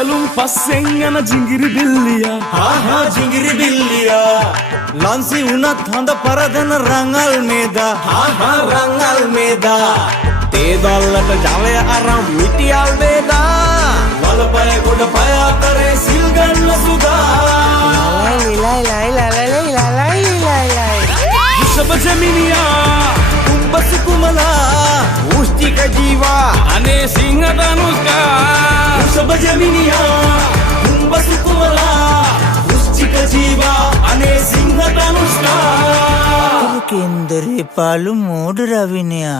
බැලුම් පස්සෙන් යන ජිංගිරි බිල්ලියා ආහා ජිංගිරි බිල්ලියා ලන්සි උනත් හඳ පරදන රංගල් මේදා ආහා රංගල් මේදා තේ දල්ලට ජලය අරන් මිටියල් වේදා වලපය ගොඩ පය අතරේ සිල් ගන්න සුදා වෘෂභ ජෙමිනියා කුම්බස කුමලා මුෂ්ටික ජීවා අනේ සිංහ ධනුෂ්කා වෘෂභ ජෙමිනියා කුම්බස කුමලා මුෂ්ටික ජීවා අනේ සිංහ ධනුෂ්කා केंद्रे पालू मोड रविनिया